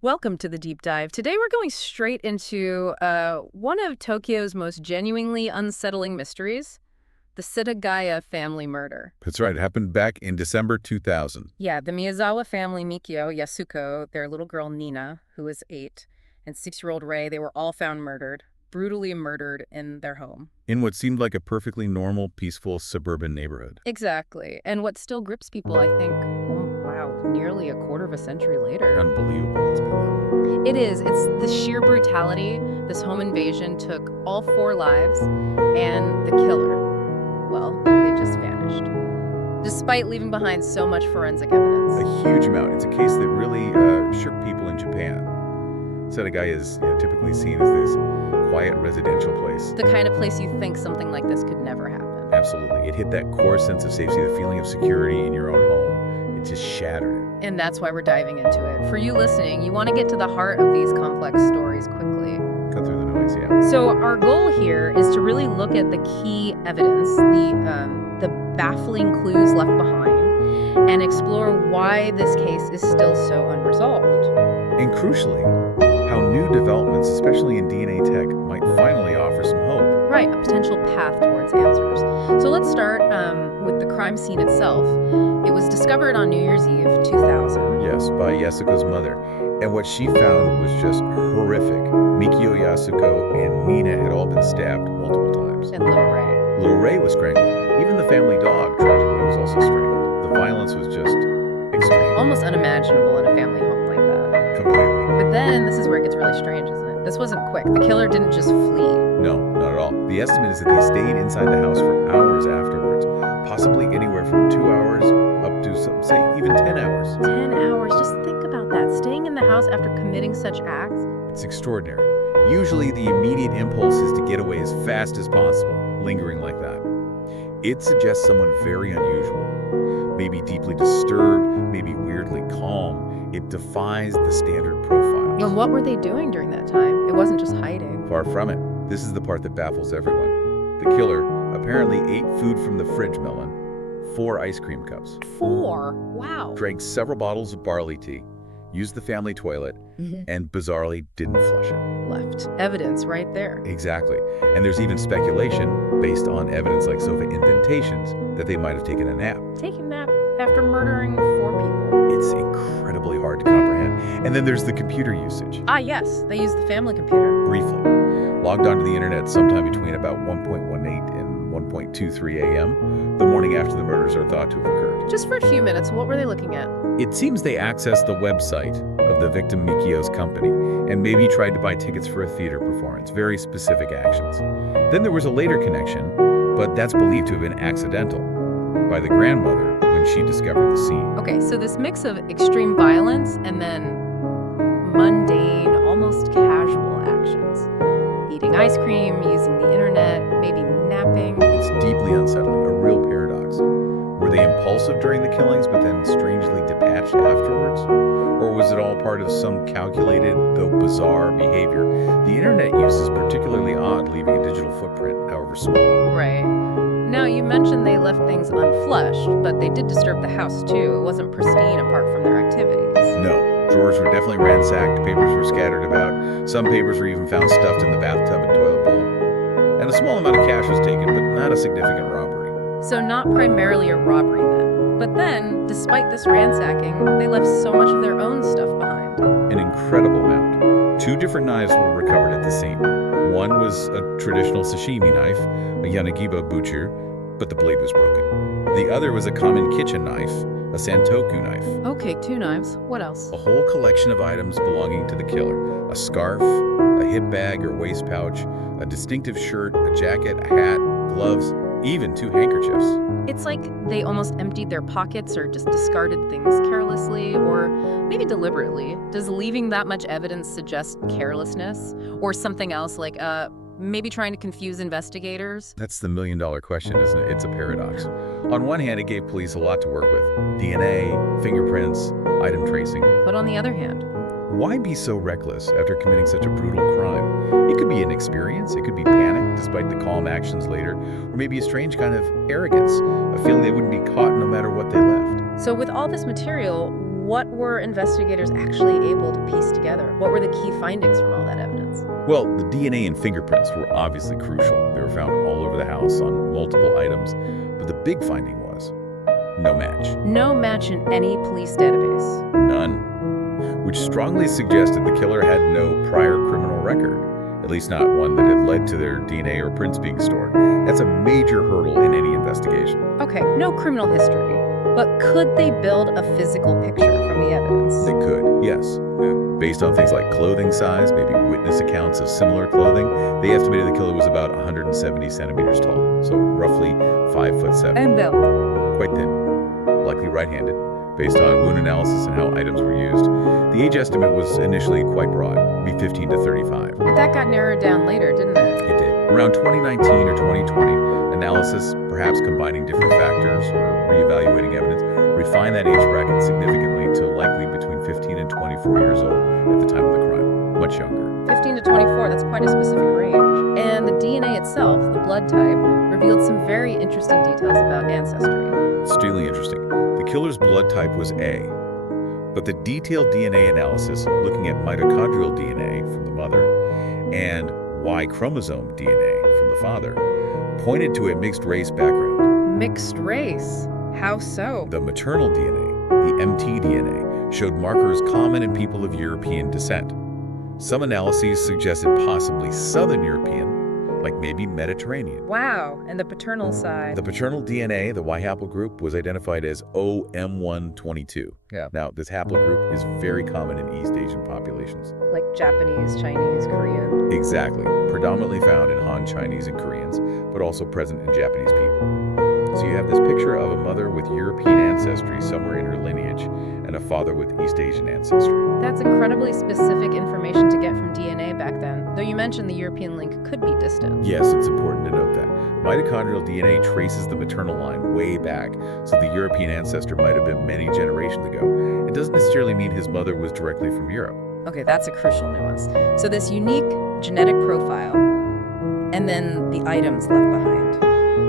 Welcome to the deep dive. Today we're going straight into one of Tokyo's most genuinely unsettling mysteries, the Setagaya Family Murder. That's right. It happened back in December 2000. Yeah, the Miyazawa family, Mikio, Yasuko, their little girl Nina, who was 8, and 6-year-old Rei, they were all found murdered, brutally murdered in their home. In what seemed like a perfectly normal, peaceful suburban neighborhood. Exactly. And what still grips people, I think, oh, wow, nearly a quarter of a century later. Unbelievable. It's been that long. It is. It's the sheer brutality. This home invasion took all 4 lives, and the killer, well, they just vanished, despite leaving behind so much forensic evidence. A huge amount. It's a case that really shook people in Japan. Setagaya is typically seen as this quiet residential place. The kind of place you think something like this could never happen. Absolutely. It hit that core sense of safety, the feeling of security in your own home. It just shattered it. And that's why we're diving into it. For you listening, you want to get to the heart of these complex stories quickly. Cut through the noise, yeah. So our goal here is to really look at the key evidence, the baffling clues left behind, and explore why this case is still so unresolved. And crucially, how new developments, especially in DNA tech, might finally offer some hope. Right, a potential path towards answers. So let's start with the crime scene itself. It was discovered on New Year's Eve, 2000. Yes, by Yasuko's mother. And what she found was just horrific. Mikio, Yasuko, and Nina had all been stabbed multiple times. And little Rei. Little Rei was strangled. Even the family dog, tragically, was also strangled. The violence was just extreme. Almost unimaginable in a family home like that. Completely. But then, this is where it gets really strange, isn't it? This wasn't quick. The killer didn't just flee. No, not at all. The estimate is that they stayed inside the house for hours afterwards, possibly anywhere from 2 hours up to, some say, even 10 hours. 10 hours. Just think about that. Staying in the house after committing such acts. It's extraordinary. Usually the immediate impulse is to get away as fast as possible, lingering like that. It suggests someone very unusual, maybe deeply disturbed, maybe weirdly calm. It defies the standard profile. And what were they doing during that time? It wasn't just hiding. Far from it. This is the part that baffles everyone. The killer apparently ate food from the fridge melon, 4 ice cream cups. 4? Wow. Drank several bottles of barley tea, used the family toilet, and bizarrely didn't flush it. Left evidence right there. Exactly. And there's even speculation, based on evidence like sofa indentations, that they might have taken a nap. Taking a nap after murdering 4 people. It's incredibly hard to comprehend. And then there's the computer usage. Ah, yes. They used the family computer. Briefly. Logged onto the internet sometime between about 1:18 and 1:23 a.m., the morning after the murders are thought to have occurred. Just for a few minutes, what were they looking at? It seems they accessed the website of the victim Mikio's company and maybe tried to buy tickets for a theater performance, very specific actions. Then there was a later connection, but that's believed to have been accidental, by the grandmother when she discovered the scene. Okay, so this mix of extreme violence and then mundane, almost casual actions. Eating ice cream, using the internet, maybe napping. It's deeply unsettling, a real paradox. Were they impulsive during the killings, but then strangely detached afterwards? Or was it all part of some calculated, though bizarre, behavior? The internet use is particularly odd, leaving a digital footprint, however small. Right. Now, you mentioned they left things unflushed, but they did disturb the house too. It wasn't pristine apart from their activities. No. Drawers were definitely ransacked, papers were scattered about, some papers were even found stuffed in the bathtub and toilet bowl. And a small amount of cash was taken, but not a significant robbery. So not primarily a robbery then. But then, despite this ransacking, they left so much of their own stuff behind. An incredible amount. 2 different knives were recovered at the scene. One was a traditional sashimi knife, a Yanagiba butcher, but the blade was broken. The other was a common kitchen knife, a Santoku knife. Okay, 2 knives. What else? A whole collection of items belonging to the killer. A scarf, a hip bag or waist pouch, a distinctive shirt, a jacket, a hat, gloves, even 2 handkerchiefs. It's like they almost emptied their pockets or just discarded things carelessly or maybe deliberately. Does leaving that much evidence suggest carelessness or something else like maybe trying to confuse investigators? That's the million-dollar question, isn't it? It's a paradox. On one hand, it gave police a lot to work with. DNA, fingerprints, item tracing. But on the other hand, why be so reckless after committing such a brutal crime? It could be inexperience, it could be panic, despite the calm actions later, or maybe a strange kind of arrogance, a feeling they wouldn't be caught no matter what they left. so with all this material, what were investigators actually able to piece together? What were the key findings from all that evidence? Well, the DNA and fingerprints were obviously crucial. They were found all over the house on multiple items, but the big finding was no match. No match in any police database. None. Which strongly suggested the killer had no prior criminal record, at least not one that had led to their DNA or prints being stored. That's a major hurdle in any investigation. Okay, no criminal history. But could they build a physical picture from the evidence? They could, yes. Based on things like clothing size, maybe witness accounts of similar clothing, they estimated the killer was about 170 centimeters tall, so roughly 5'7". And built. Quite thin, likely right-handed, based on wound analysis and how items were used. The age estimate was initially quite broad, be 15 to 35. But that got narrowed down later, didn't it? It did. Around 2019 or 2020, analysis, perhaps combining different factors or reevaluating evidence, refined that age bracket significantly to likely between 15 and 24 years old at the time of the crime. Much younger. 15 to 24, that's quite a specific range. And the DNA itself, the blood type, revealed some very interesting details about ancestry. Extremely interesting. The killer's blood type was A, but the detailed DNA analysis, looking at mitochondrial DNA from the mother and Y chromosome DNA from the father, pointed to a mixed race background. Mixed race? How so? The maternal DNA, the mtDNA, showed markers common in people of European descent. Some analyses suggested possibly Southern European, like maybe Mediterranean. Wow, and the paternal side? The paternal DNA, the Y haplogroup, was identified as OM122. Yeah. Now, this haplogroup is very common in East Asian populations. Like Japanese, Chinese, Korean? Exactly. Predominantly found in Han Chinese and Koreans, but also present in Japanese people. So you have this picture of a mother with European ancestry somewhere in her lineage and a father with East Asian ancestry. That's incredibly specific information to get from DNA back then, though you mentioned the European link could be distant. Yes, it's important to note that. Mitochondrial DNA traces the maternal line way back, so the European ancestor might have been many generations ago. It doesn't necessarily mean his mother was directly from Europe. Okay, that's a crucial nuance. So this unique genetic profile, and then the items left behind.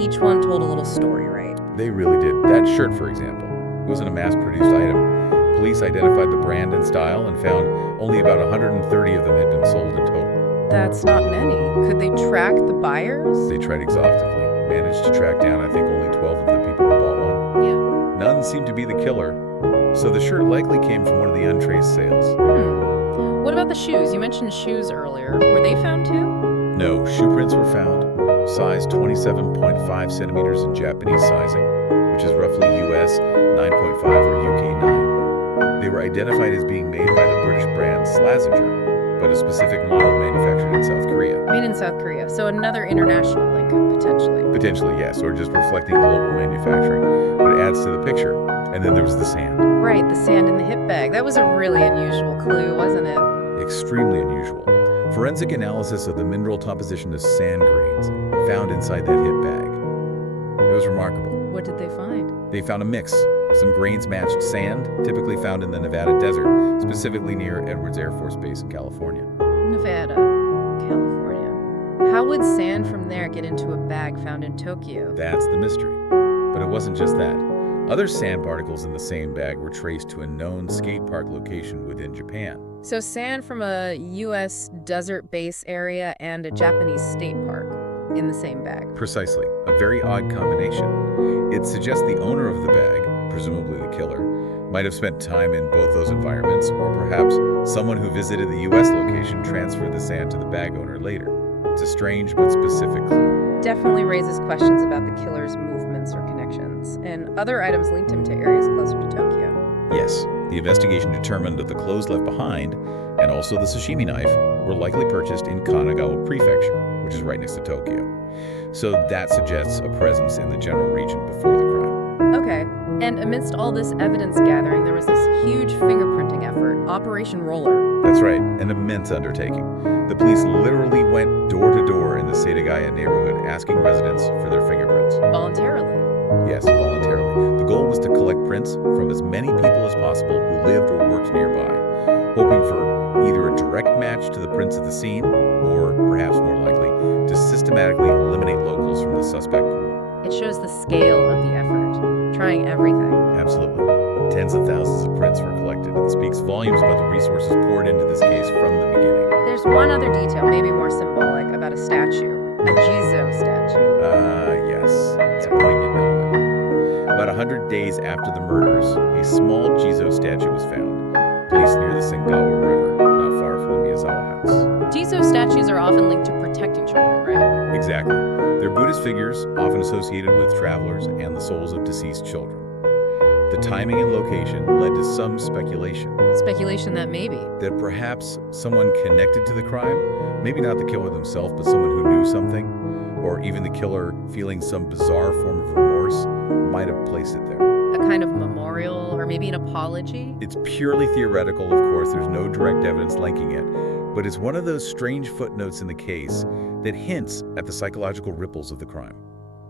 Each one told a little story, right? They really did. That shirt, for example, wasn't a mass-produced item. Police identified the brand and style and found only about 130 of them had been sold in total. That's not many. Could they track the buyers? They tried exhaustively, managed to track down, I think, only 12 of the people who bought one. Yeah. None seemed to be the killer, so the shirt likely came from one of the untraced sales. What about the shoes? You mentioned shoes earlier. Were they found too? No, shoe prints were found, size 27.5 centimeters in Japanese sizing, which is roughly US 9.5 or UK 9. They were identified as being made by the British brand Slazenger, but a specific model manufactured in South Korea. Made in South Korea, so another international link, potentially. Potentially, yes, or just reflecting global manufacturing, but it adds to the picture. And then there was the sand. Right, the sand in the hip bag. That was a really unusual clue, wasn't it? Extremely unusual. Forensic analysis of the mineral composition of sand grains found inside that hip bag. It was remarkable. What did they find? They found a mix. Some grains matched sand, typically found in the Nevada desert, specifically near Edwards Air Force Base in California. Nevada, California. How would sand from there get into a bag found in Tokyo? That's the mystery. But it wasn't just that. Other sand particles in the same bag were traced to a known skate park location within Japan. So sand from a U.S. desert base area and a Japanese state park in the same bag. Precisely. A very odd combination. It suggests the owner of the bag, presumably the killer, might have spent time in both those environments, or perhaps someone who visited the U.S. location transferred the sand to the bag owner later. It's a strange but specific clue. Definitely raises questions about the killer's movements or connections, and other items linked him to areas closer to Tokyo. Yes, the investigation determined that the clothes left behind, and also the sashimi knife, were likely purchased in Kanagawa Prefecture, which is right next to Tokyo. So that suggests a presence in the general region before the crime. Okay, and amidst all this evidence gathering, there was this huge fingerprinting effort, Operation Roller. That's right, an immense undertaking. The police literally went door to door in the Setagaya neighborhood asking residents for their fingerprints. Voluntarily. Yes, voluntarily. The goal was to collect prints from as many people as possible who lived or worked nearby, hoping for either a direct match to the prints of the scene, or, perhaps more likely, to systematically eliminate locals from the suspect pool. It shows the scale of the effort, trying everything. Absolutely. Tens of thousands of prints were collected. It speaks volumes about the resources poured into this case from the beginning. There's one other detail, maybe more symbolic, about a statue. A Jizo statue. Yes. It's a poignant element. About 100 days after the murders, a small Jizo statue was found, placed near the Setagaya River, not far from the Miyazawa house. Jizo statues are often linked to protecting children, right? Exactly. They're Buddhist figures, often associated with travelers and the souls of deceased children. The timing and location led to some speculation. Speculation that maybe. That perhaps someone connected to the crime, maybe not the killer themselves, but someone who knew something, or even the killer feeling some bizarre form of remorse, might have placed it there. A kind of memorial, or maybe an apology? It's purely theoretical, of course. There's no direct evidence linking it. But it's one of those strange footnotes in the case that hints at the psychological ripples of the crime.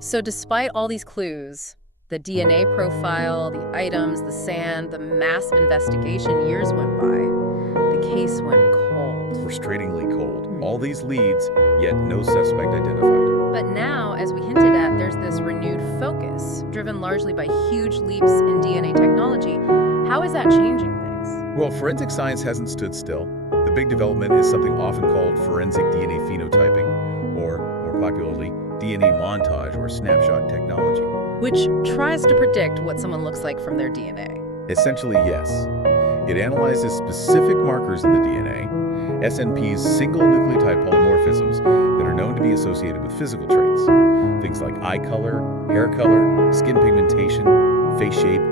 So despite all these clues, the DNA profile, the items, the sand, the massive investigation, years went by, the case went cold. Frustratingly cold. All these leads, yet no suspect identified. But now, as we hinted at, there's this renewed focus, driven largely by huge leaps in DNA technology. How is that changing things? Well, forensic science hasn't stood still. The big development is something often called forensic DNA phenotyping, or more popularly, DNA montage or snapshot technology. Which tries to predict what someone looks like from their DNA. Essentially, yes. It analyzes specific markers in the DNA, SNP's single nucleotide polymorphisms that are known to be associated with physical traits. Things like eye color, hair color, skin pigmentation, face shape,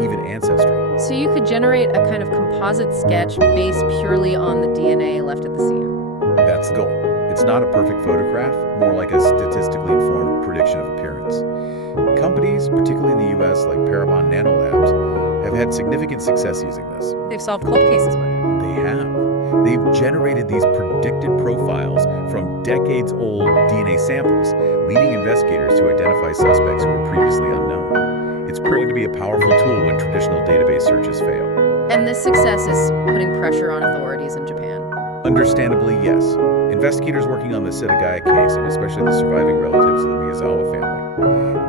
even ancestry. So you could generate a kind of composite sketch based purely on the DNA left at the scene. That's the goal. It's not a perfect photograph, more like a statistically informed prediction of appearance. Companies, particularly in the US, like Parabon Nanolabs, have had significant success using this. They've solved cold cases with it. They have. They've generated these predicted profiles from decades-old DNA samples, leading investigators to identify suspects who were previously unknown. It's proving to be a powerful tool when traditional database searches fail. And this success is putting pressure on authorities in Japan. Understandably, yes. Investigators working on the Setagaya case, and especially the surviving relatives of the Miyazawa family,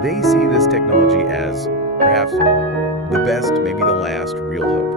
they see this technology as perhaps the best, maybe the last, real hope.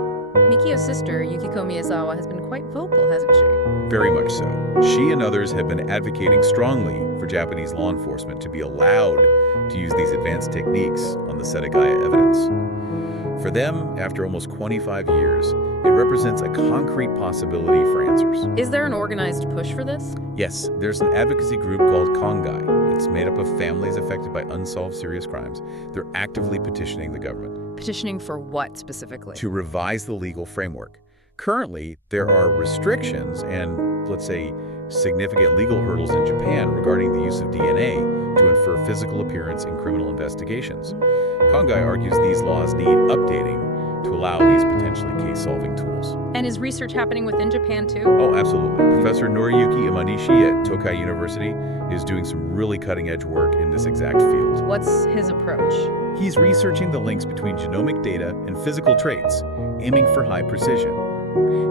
Mikio's sister, Yukiko Miyazawa, has been quite vocal, hasn't she? Very much so. She and others have been advocating strongly for Japanese law enforcement to be allowed to use these advanced techniques on the Setagaya evidence. For them, after almost 25 years, it represents a concrete possibility for answers. Is there an organized push for this? Yes, there's an advocacy group called Kongai. It's made up of families affected by unsolved serious crimes. They're actively petitioning the government. Petitioning for what specifically? To revise the legal framework. Currently, there are restrictions and, let's say, significant legal hurdles in Japan regarding the use of DNA to infer physical appearance in criminal investigations. Kongai argues these laws need updating to allow these potentially case-solving tools. And is research happening within Japan too? Oh, absolutely. Professor Noriyuki Imanishi at Tokai University is doing some really cutting-edge work in this exact field. What's his approach? He's researching the links between genomic data and physical traits, aiming for high precision.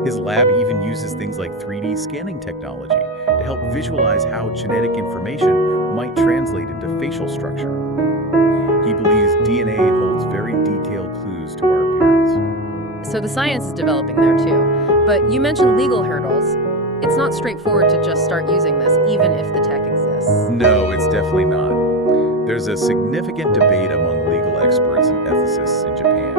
His lab even uses things like 3D scanning technology to help visualize how genetic information might translate into facial structure. He believes DNA holds very detailed clues to our appearance. So the science is developing there too. But you mentioned legal hurdles. It's not straightforward to just start using this, even if the tech exists. No, it's definitely not. There's a significant debate among legal experts and ethicists in Japan.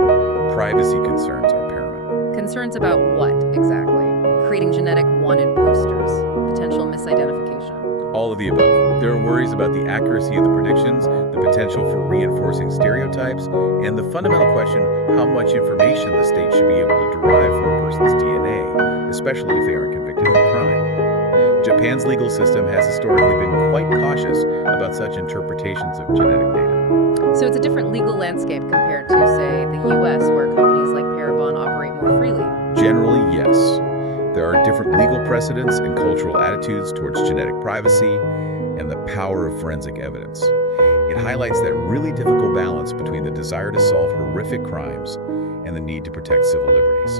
Privacy concerns are paramount. Concerns about what, exactly? Creating genetic wanted posters, potential misidentification. All of the above. There are worries about the accuracy of the predictions, the potential for reinforcing stereotypes, and the fundamental question how much information the state should be able to derive from a person's DNA, especially if they aren't convicted of a crime. Japan's legal system has historically been quite cautious about such interpretations of genetic data. So it's a different legal landscape compared to, say, the US, where companies like Parabon operate more freely. Generally, yes. There are different legal precedents and cultural attitudes towards genetic privacy and the power of forensic evidence. It highlights that really difficult balance between the desire to solve horrific crimes and the need to protect civil liberties.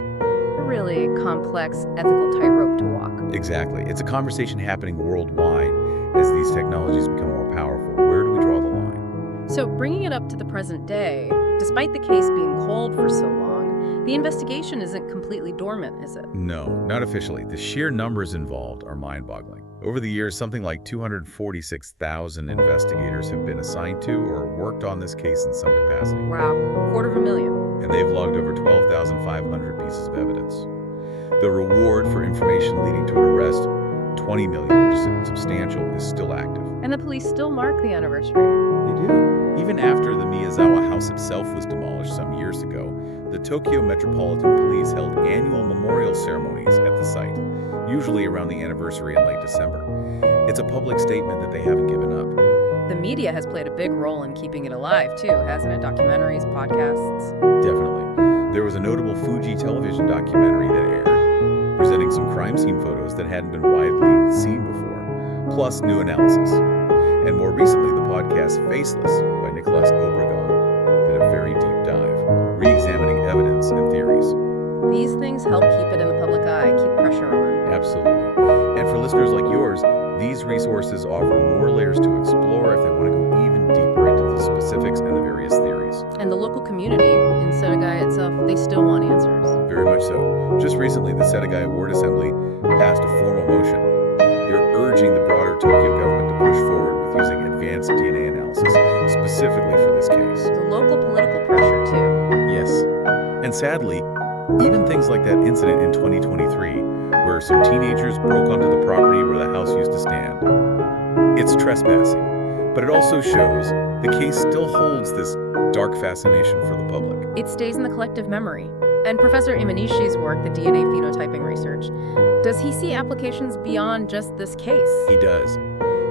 A really complex ethical tightrope to walk. Exactly. It's a conversation happening worldwide as these technologies become more powerful. Where do we draw the line? So bringing it up to the present day, despite the case being cold for so long, the investigation isn't completely dormant, is it? No, not officially. The sheer numbers involved are mind-boggling. Over the years, something like 246,000 investigators have been assigned to or worked on this case in some capacity. Wow, 250,000. And they've logged over 12,500 pieces of evidence. The reward for information leading to an arrest, $20 million, which is substantial, is still active. And the police still mark the anniversary. They do. Even after the Miyazawa house itself was demolished some years ago, the Tokyo Metropolitan Police held annual memorial ceremonies at the site, usually around the anniversary in late December. It's a public statement that they haven't given up. The media has played a big role in keeping it alive, too, hasn't it? Documentaries, podcasts. Definitely. There was a notable Fuji television documentary that aired, presenting some crime scene photos that hadn't been widely seen before, plus new analysis. And more recently, the podcast Faceless by Nicholas Obregon did a very deep dive, re-examining evidence and theories. These things help keep it in the public eye, keep pressure on. Absolutely. And for listeners like yours, these resources offer more layers to explore if they want to go even deeper into the specifics and the various theories. And the local community in Setagaya itself, they still want answers. Very much so. Just recently, the Setagaya Ward Assembly passed a formal motion. They're urging the broader Tokyo government to push forward with using advanced DNA analysis, specifically for this case. The local political pressure, too. Yes. And sadly, even things like that incident in 2023, where some teenagers broke onto the property where the house used to stand. It's trespassing, but it also shows the case still holds this dark fascination for the public. It stays in the collective memory. And Professor Imanishi's work, the DNA phenotyping research, does he see applications beyond just this case? He does.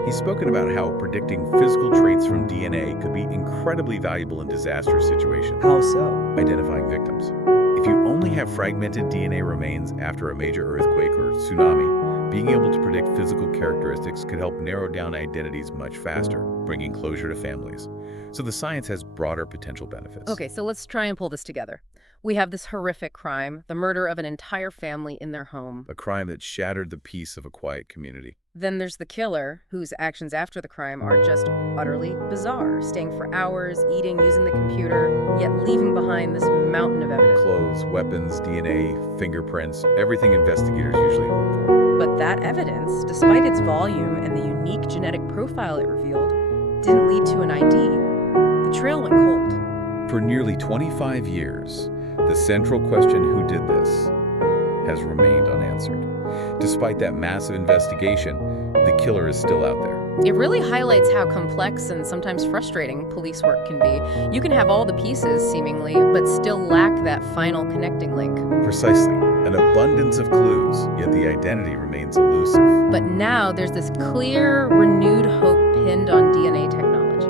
He's spoken about how predicting physical traits from DNA could be incredibly valuable in disastrous situations. How so? Identifying victims. If you only have fragmented DNA remains after a major earthquake or tsunami, being able to predict physical characteristics could help narrow down identities much faster, bringing closure to families. So the science has broader potential benefits. Okay, so let's try and pull this together. We have this horrific crime, the murder of an entire family in their home. A crime that shattered the peace of a quiet community. Then there's the killer, whose actions after the crime are just utterly bizarre, staying for hours, eating, using the computer, yet leaving behind this mountain of evidence. Clothes, weapons, DNA, fingerprints, everything investigators usually hope for. But that evidence, despite its volume and the unique genetic profile it revealed, didn't lead to an ID. The trail went cold. For nearly 25 years, the central question, who did this, has remained unanswered. Despite that massive investigation, the killer is still out there. It really highlights how complex and sometimes frustrating police work can be. You can have all the pieces, seemingly, but still lack that final connecting link. Precisely. An abundance of clues, yet the identity remains elusive. But now there's this clear, renewed hope pinned on DNA technology.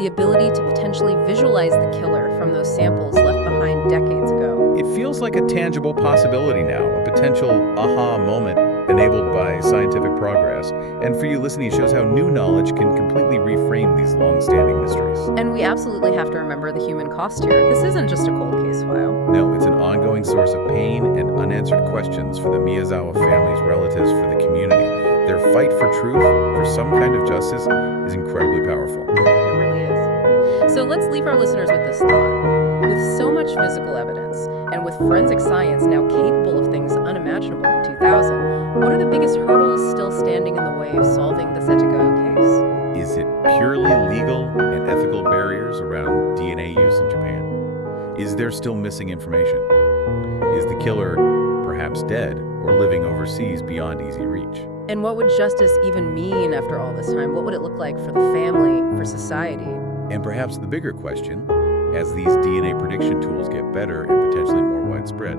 The ability to potentially visualize the killer from those samples left behind decades ago. It feels like a tangible possibility now, a potential aha moment enabled by scientific progress. And for you listening, it shows how new knowledge can completely reframe these long-standing mysteries. And we absolutely have to remember the human cost here. This isn't just a cold case file. No, it's an ongoing source of pain and unanswered questions for the Miyazawa family's relatives, for the community. Their fight for truth, for some kind of justice, is incredibly powerful. It really is. So let's leave our listeners with this thought. With so much physical evidence, and with forensic science now capable of things unimaginable in 2000, what are the biggest hurdles still standing in the way of solving the Setagaya case? Is it purely legal and ethical barriers around DNA use in Japan? Is there still missing information? Is the killer perhaps dead or living overseas beyond easy reach? And what would justice even mean after all this time? What would it look like for the family, for society? And perhaps the bigger question, as these DNA prediction tools get better and potentially more widespread,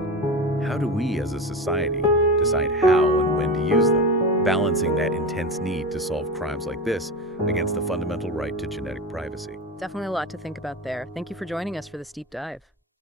how do we as a society decide how and when to use them, balancing that intense need to solve crimes like this against the fundamental right to genetic privacy? Definitely a lot to think about there. Thank you for joining us for this deep dive.